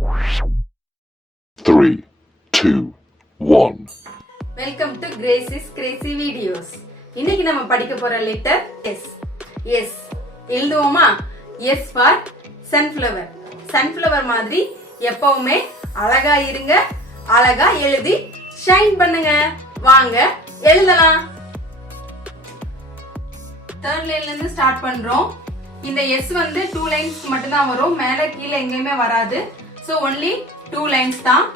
3, 2, 1. Welcome to Gracy's crazy videos. இன்னைக்கு நம்ம படிக்க போற லெட்டர் எஸ். எஸ் எழுதுவோமா? S for sunflower. சன்ஃப்ளவர் மாதிரி எப்பவுமே அழகா இருங்க, அழகா எழுதி ஷைன் பண்ணுங்க. வாங்க எழுதலாம். தேர்ட் லைன்ல இருந்து ஸ்டார்ட் பண்றோம். இந்த எஸ் வந்து 2 லைன்ஸ் மட்டும் தான் வரும், மேல கீழே எங்கேயுமே வராது. சோ ஒன்லி 2 லைன்ஸ் தான்.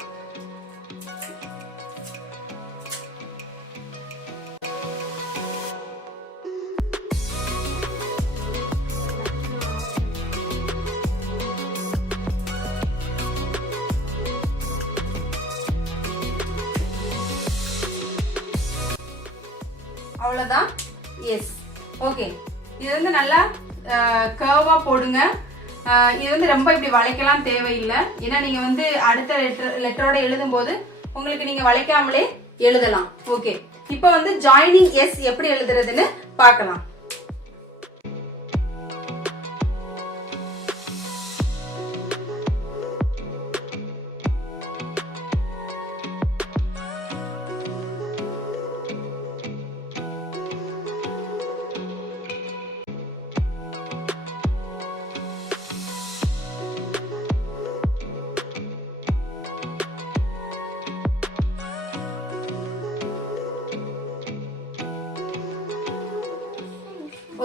அவ்வளவுதான் எஸ். ஓகே, இது வந்து நல்லா கர்வா போடுங்க. இது வந்து ரொம்ப இப்படி வளைக்கலாம் தேவையில்லை, ஏன்னா நீங்க வந்து அடுத்த லெட்டரோட எழுதும் போது உங்களுக்கு நீங்க வளைக்காமலே எழுதலாம். ஓகே, இப்போ வந்து ஜாயினிங் எஸ் எப்படி எழுதுறதுன்னு பார்க்கலாம்.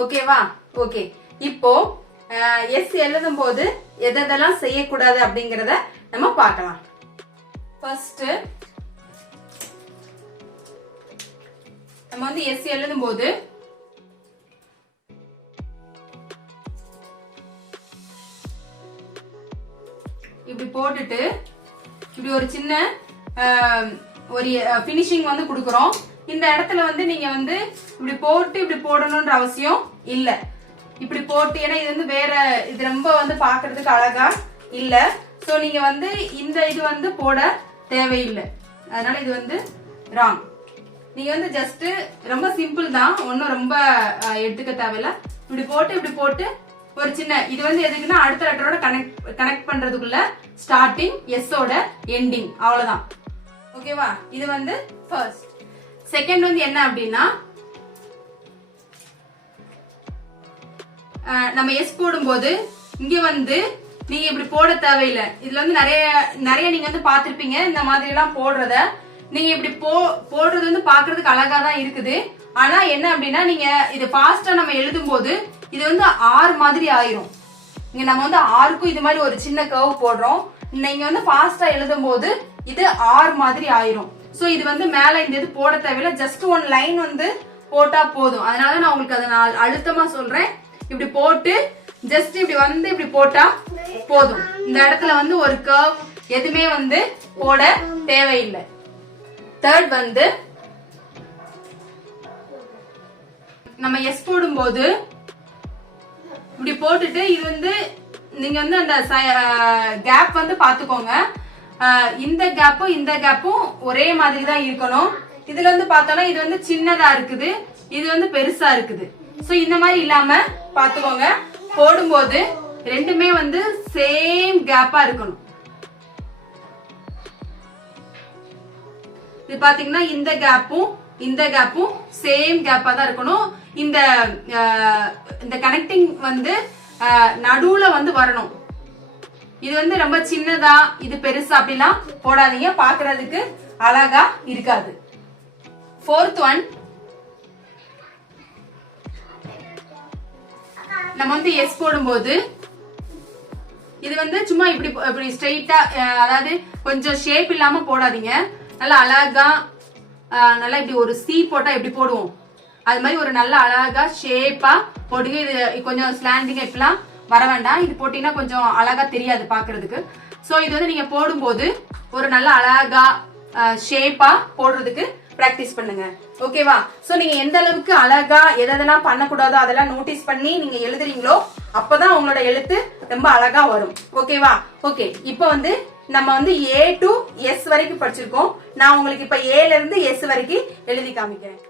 ஓகேவா? ஓகே, இப்போ எஸ் எழுதும் போது எதெல்லாம் செய்யக்கூடாது அப்படிங்கறத நம்ம பார்க்கலாம். ஃபர்ஸ்ட் நம்ம வந்து எஸ் எழுதும் போது இப்படி போட்டுட்டு இப்படி ஒரு சின்ன ஒரு பினிஷிங் வந்து கொடுக்கறோம். இந்த இடத்துல வந்து நீங்க வந்து இப்படி போட்டு இப்படி போடணும்ன்ற அவசியம் இல்ல. இப்படி போட்டு, ஏன்னா இது வந்து வேற, இது ரொம்ப வந்து பாக்குறதுக்கு அழகா இல்ல. சோ நீங்க வந்து இந்த இது வந்து போட தேவையில்லை, அதனால இது வந்து ராங். நீங்க வந்து ஜஸ்ட் ரொம்ப சிம்பிள் தான், ஒன்னும் ரொம்ப எடுத்துக்க தேவையில்ல. இப்படி போட்டு ஒரு சின்ன இது வந்து எதுக்குன்னா அடுத்த லெட்டரோட கனெக்ட் பண்றதுக்குள்ள ஸ்டார்டிங் எஸ் ஓட எண்டிங், அவ்வளவுதான். ஓகேவா? இது வந்து ஃபர்ஸ்ட். செகண்ட் வந்து என்ன அப்படின்னா, நம்ம எஸ் போடும்போது இங்க வந்து நீங்க இப்படி போட தேவையில்லை. இதுல வந்து நிறைய நீங்க வந்து பாத்திருப்பீங்க இந்த மாதிரி எல்லாம் போடுறத. நீங்க இப்படி போடுறது வந்து பாக்குறதுக்கு அழகா தான் இருக்குது. ஆனா என்ன அப்படின்னா, நீங்க இது ஃபாஸ்டா நம்ம எழுதும் போது இது வந்து ஆர் மாதிரி ஆயிரும். இங்க நம்ம வந்து ஆருக்கும் இது மாதிரி ஒரு சின்ன கர்வ் போடுறோம். நீங்க வந்து ஃபாஸ்டா எழுதும் போது இது ஆர் மாதிரி ஆயிரும். சோ இது வந்து மேல இந்த இது போட தேவையில்லை, ஜஸ்ட் 1 லைன் வந்து போட்டா போதும். அதனால நான் உங்களுக்கு அதை நான் அழுத்தமா சொல்றேன். இப்படி போட்டு ஜஸ்ட் இப்படி வந்து இப்படி போட்டா போதும். இந்த இடத்துல வந்து ஒரு கர்வ் எதுவுமே வந்து போட தேவையில்லை. தேர்ட் வந்து நம்ம எஸ் போடும்போது இப்படி போட்டுட்டு இது வந்து நீங்க வந்து அந்த கேப் வந்து பாத்துக்கோங்க. இந்த கேப்பும் இந்த கேப்பும் ஒரே மாதிரி தான் இருக்கணும். இதுல வந்து பார்த்தோம்னா இது வந்து சின்னதா இருக்குது, இது வந்து பெருசா இருக்குது. சோ இந்த மாதிரி இல்லாம பாத்துக்கோங்க. போடும்போது ரெண்டுமே வந்து சேம் கேப்பா இருக்கணும். இது பாத்தீங்கன்னா இந்த கேப்பும் சேம் கேப்பா தான் இருக்கணும். இந்த கனெக்டிங் வந்து நடுவுல வந்து வரணும். இது வந்து ரொம்ப சின்னதா இது பெருசா அப்படிலாம் போடாதீங்க, பாக்குறதுக்கு அழகா இருக்காது. ஃபோர்த் ஒன், நம்ம வந்து எஸ் போடும்போது இது வந்து சும்மா இப்படி ஸ்ட்ரெயிட்டா, அதாவது கொஞ்சம் ஷேப் இல்லாம போடாதீங்க. நல்லா அழகா நல்லா இப்படி ஒரு சி போட்டா எப்படி போடுவோம் அது மாதிரி ஒரு நல்ல அழகா ஷேப்பா போடுங்க. இது கொஞ்சம் ஸ்லாண்டிங்கா இப்பெல்லாம் வர வேண்டாம். இது போட்டீங்கன்னா கொஞ்சம் அழகா தெரியாது பாக்குறதுக்கு. சோ இது வந்து நீங்க போடும்போது ஒரு நல்ல அழகா ஷேப்பா போடுறதுக்கு பிராக்டிஸ் பண்ணுங்க. ஓகேவா? சோ நீங்க எந்த அளவுக்கு அழகா எதெல்லாம் பண்ணக்கூடாதோ அதெல்லாம் நோட்டீஸ் பண்ணி நீங்க எழுதுறீங்களோ அப்பதான் உங்களோட எழுத்து ரொம்ப அழகா வரும். ஓகேவா? ஓகே, இப்ப வந்து நம்ம வந்து A to S வரைக்கும் படிச்சிருக்கோம். நான் உங்களுக்கு இப்ப A ல இருந்து S வரைக்கும் எழுதி காமிக்கிறேன்.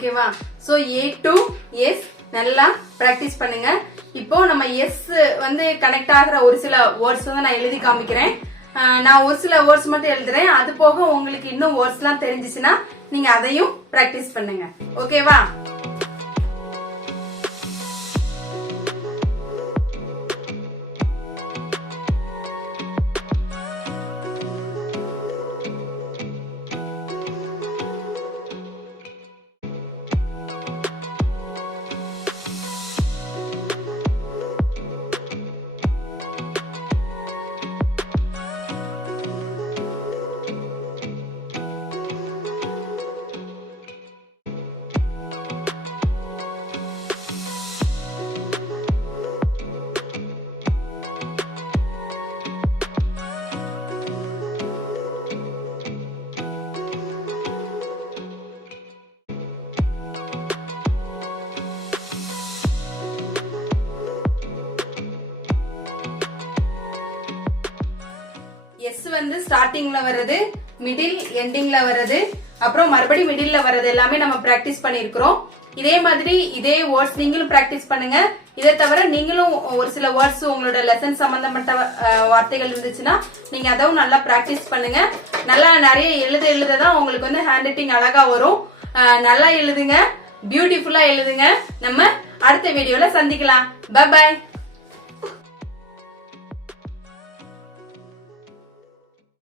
ஓகேவா? சோ A to S நல்லா பிராக்டிஸ் பண்ணுங்க. இப்போ நம்ம எஸ் வந்து கனெக்ட் ஆகிற ஒரு சில வேர்ட்ஸ் வந்து நான் எழுதி காமிக்கிறேன். நான் ஒரு சில வேர்ட்ஸ் மட்டும் எழுதுறேன். அது போக உங்களுக்கு இன்னும் வேர்ட்ஸ் எல்லாம் தெரிஞ்சிச்சுன்னா நீங்க அதையும் பிராக்டிஸ் பண்ணுங்க. ஓகேவா? எஸ் வந்து ஸ்டார்டிங்ல வர்றது, மிடில் எண்டிங்ல வர்றது, அப்புறம் மறுபடியும் மிடில்ல வர்றது எல்லாமே நம்ம பிராக்டிஸ் பண்ணிருக்கிறோம். இதே மாதிரி இதே வேர்ட்ஸ் நீங்களும் பிராக்டிஸ் பண்ணுங்க. இதை தவிர நீங்களும் ஒரு சில வேர்ட்ஸ் உங்களோட லெசன் சம்பந்தப்பட்ட வார்த்தைகள் இருந்துச்சுன்னா நீங்க அதுவும் நல்லா பிராக்டிஸ் பண்ணுங்க. நல்லா நிறைய எழுததான் உங்களுக்கு வந்து ஹேண்ட் ரைட்டிங் அழகா வரும். நல்லா எழுதுங்க, பியூட்டிஃபுல்லா எழுதுங்க. நம்ம அடுத்த வீடியோல சந்திக்கலாம். Bye bye.